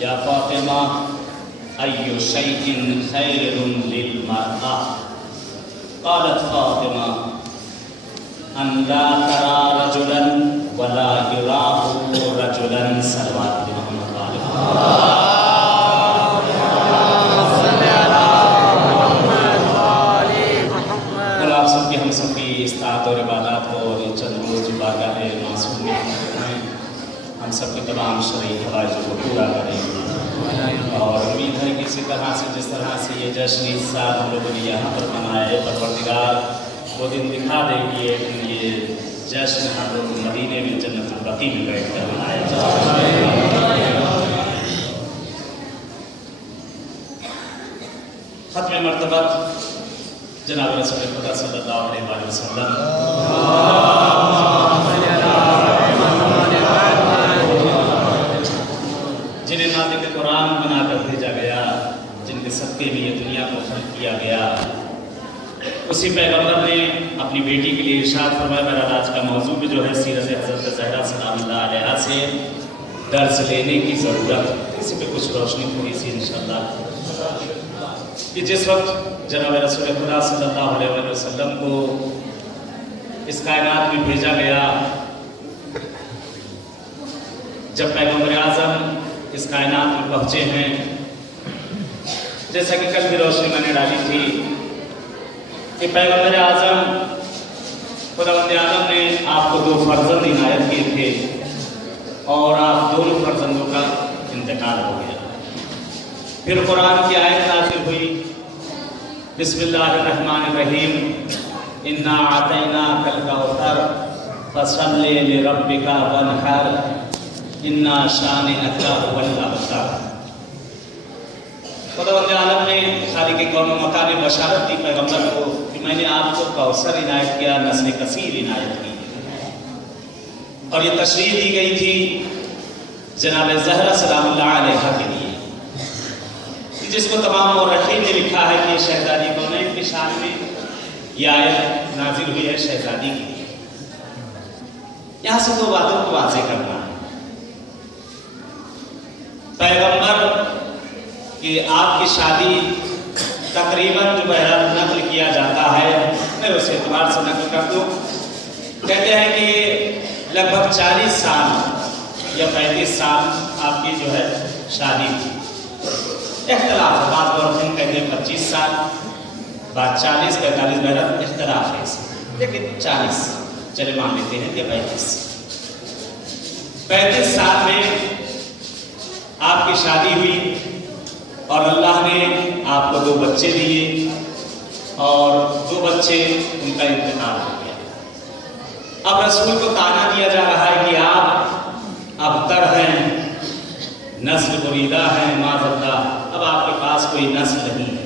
या फातिमा अय्यु शैइन खैरुन लिल मरअ क़ालत फातिमा अन ला तरा रजुलन वला युराहु रजुलन सल्लल्लाहु अलैहि वसल्लम। आप सबकी हम सबकी इस्ताअत और इबादत हो और चंद रोज बारगाह मासूम में हम सबके तमाम शरई हवाइज को पूरा करें और उम्मीद है कि इसी तरह से जिस तरह से ये जश्न इस साल हम लोगों ने यहाँ पर मनाया है, परवरदिगार वो दिन दिखा दे कि ये जश्न हम लोग मदीने में जन्नतुल बकी में बैठ कर मनाया जाए। खत्म मर्तबा जनाब रसूल खुदा सल्लल्लाहु अलैहि वसल्लम जिन्हें नाज़िल कुरान बनाकर भेजा गया, जिनके सदक़े में ये दुनिया को खल्क़ किया गया, उसी पैगम्बर ने अपनी बेटी के लिए इरशाद फरमाया। मेरा आज का मौजू भी जो है सीरत हज़रत ज़हरा सलामुल्लाह अलैहा से दर्स लेने की ज़रूरत, इसी पे कुछ रोशनी थोड़ी सी इंशाअल्लाह। कि जिस वक्त जनाब रसूल खुदा सल्लल्लाहु अलैहि वसल्लम को इस कायनात में भेजा गया, जब पैगम्बर आज़म इस कायनात में पहुँचे हैं, जैसा कि कल भी रोशनी मैंने डाली थी कि पैगम्बर आज़म खुदावंद आलम ने आपको 2 फर्जंद इनायत किए थे और आप दोनों फर्जंदों का इंतकाल हो गया। फिर कुरान की आयत नाज़िल हुई, बिस्मिल्लाहिर्रहमानिर्रहीम, इन्ना आतैनाकल कौसर फसल्लि लिरब्बिका वन्हर इन्ना शानिअका हुवल अबतर। खुदावंद आलम ने खालिक़ कौन व मकान ने बशारत दी पैगम्बर को कि मैंने आपको कौसर इनायत किया, नस्ल कसीर इनायत की। और ये तशरीह दी गई थी जनाब ज़हरा सलामुल्लाह अलैहा के लिए, जिसको तमाम मौरख़ीन ने लिखा है कि शहज़ादी कौनैन की शान में यह आयत नाज़िल हुई है शहज़ादी की। यहाँ से 2 बातों को वाज़ेह करना है। पैगम्बर कि आपकी शादी तकरीबन जो बहरहाल नकल किया जाता है, मैं उस एतबार से नकल कर दूँ, कहते हैं कि लगभग 40 साल या 35 साल आपकी जो है शादी की। इख्तलाफ है, बात मौरख़ीन कहते हैं 25 साल, बात 40-45, बहरहाल इख्तलाफ है इसमें, लेकिन 40 चले मान लेते हैं कि 35 साल में आपकी शादी हुई और अल्लाह ने आपको 2 बच्चे दिए और 2 बच्चे उनका इंतकाल हो गया। अब रसूल को ताना दिया जा रहा है कि आप अबतर हैं, नस्ल बुरीदा है, माज़अल्लाह, अब आपके पास कोई नस्ल नहीं है।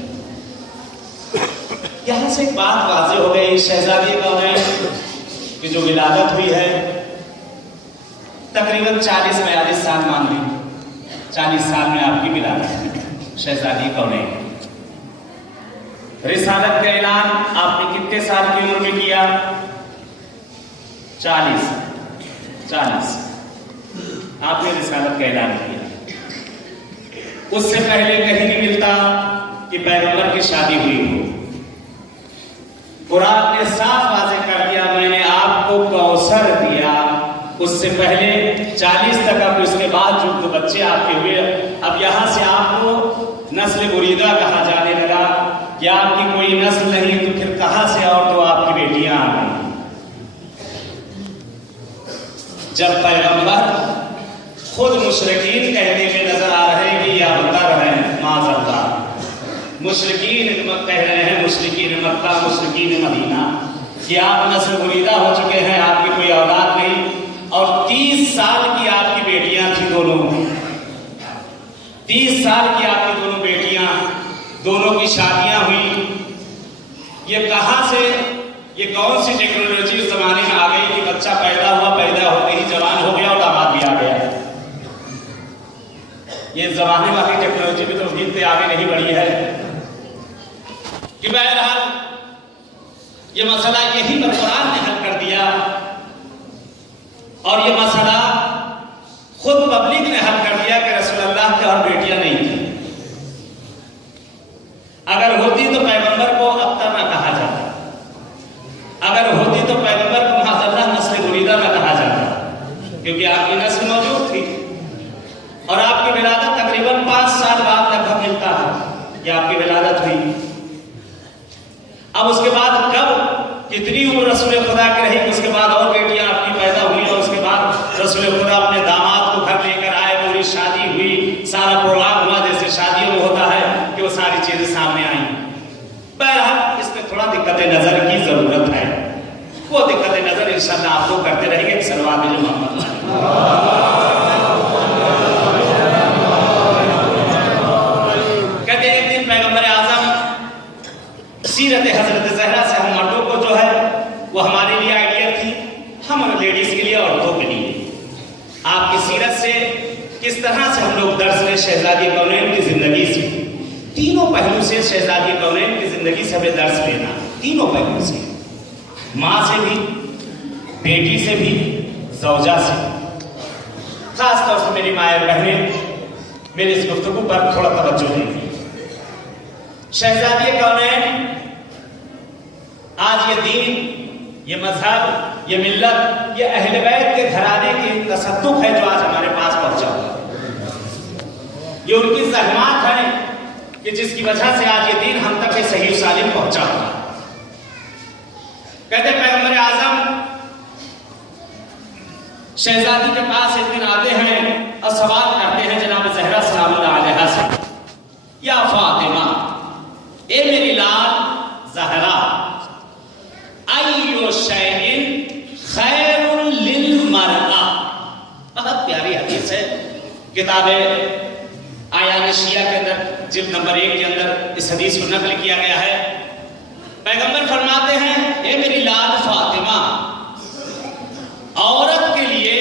यहाँ से एक बात वाज़ेह हो गई, शहज़ादी कौनैन की जो विलादत हुई है तकरीबन 40-42 साल मान ली, 40 साल में आपकी विलादत है शहज़ादी कौनैन। रिसालत का ऐलान आपने कितने साल की उम्र में किया? 40 आपने रिसालत का ऐलान किया। उससे पहले कहीं नहीं मिलता कि पैगम्बर की शादी हुई हो। कुरान ने साफ वाज़ेह कर दिया, मैंने आपको कौसर दिया। उससे पहले 40 तक, अब उसके बाद जो 2 बच्चे आपके हुए, अब यहां से आपको नस्ल बुरीदा कहा जाने लगा कि आपकी कोई नस्ल नहीं, तो फिर कहां से और 2 आपकी बेटियां आ गई। जब पैगम्बर खुद मुशरिकीन कहने में नजर आ रहे हैं कि यह अबतर हैं, माज़अल्लाह, मुशरिकीन कह रहे हैं, मुशरिकीन मक्का, मुशरिकीन मदीना, कि आप नस्ल मुरीदा हो चुके हैं, आपकी कोई औलाद नहीं, और 30 साल की आपकी बेटियां थी दोनों, 30 साल की आपकी दोनों बेटियां, दोनों की शादियां हुई। ये कहां से, ये कौन सी टेक्नोलॉजी उस जमाने में आ गई कि बच्चा पैदा हुआ, पैदा होते ही जवान हो गया और दामाद भी आ गया। ये जमाने वाली टेक्नोलॉजी भी तो उम्मीद से आगे नहीं बढ़ी है। कि बहरहाल ये मसला यही कुरान ने हल कर दिया, और ये मसला खुद पब्लिक ने हल कर दिया कि रसूलुल्लाह की और बेटियां नहीं थी। अगर होती तो पैगंबर को अख्तर न कहा जाता, अगर होती तो पैगंबर को माज़अल्लाह नस्ल मुरीदा न कहा जाता, क्योंकि आपकी नस्ल मौजूद थी और आपकी विलादत तकरीबन 5 साल बाद लगभग मिलता है कि आपकी विलादत हुई। अब उसके बाद कब कितनी उम्र रसूल खुदा की रही, उसके बाद और बेटियां आपकी पैदा हुई, और उसके बाद रसूल खुदा अपने दामाद को घर लेकर आए, पूरी शादी हुई, सारा प्रोग्राम हुआ जैसे शादियों में होता है कि वो सारी चीजें सामने आई। बहरहाल इसमें थोड़ा दिक्कत नजर की जरूरत है, वो दिक्कत नजर इंशाअल्लाह आप लोग करते रहेंगे। सल्लल्लाहु अलैहि वसल्लम कहते हैं एक दिन पैगंबर आजम सीरत हजरत ज़हरा से हम मर्दों को जो है वो हमारे लिए आइडिया थी, हम लेडीज के लिए, औरतों के लिए। आपकी सीरत से किस तरह से हम लोग दर्स लें शहजादी कौनैन की जिंदगी से, तीनों पहलू से शहजादी कौनैन की जिंदगी से हमें दर्स लेना, तीनों पहलू से, माँ से भी, बेटी से भी, ज़ौजा से। खासतौर से मेरी माए बहनें मेरी इस गुफ्तगू पर थोड़ा तवज्जो देंगी। शहजादी कौनैन, आज ये दीन, ये मजहब, ये मिल्लत, ये अहले बैत के घराने की तसद्दुक है जो आज हमारे पास पहुंचा हुआ। ये उनकी ज़हमत है कि जिसकी वजह से आज ये दीन हम तक सही सालिम पहुंचा हुआ। कहते पैगंबर आजम शहजादी के पास एक दिन आते हैं और सवाल करते हैं जनाब ज़हरा सलामुल्लाह अलैहा से, या फातिमा, ए मेरी लाल ज़हरा, अय्यु शैइन खैरुन लिल मरआ। बहुत प्यारी हदीस है, किताब आयान शिया के अंदर जिल्द नंबर 1 के अंदर इस हदीस को नकल किया गया है। पैगंबर फरमाते हैं, ए मेरी लाल फातिमा, औरत के लिए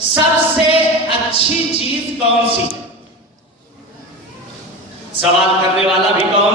सबसे अच्छी चीज कौन सी? सवाल करने वाला भी कौन?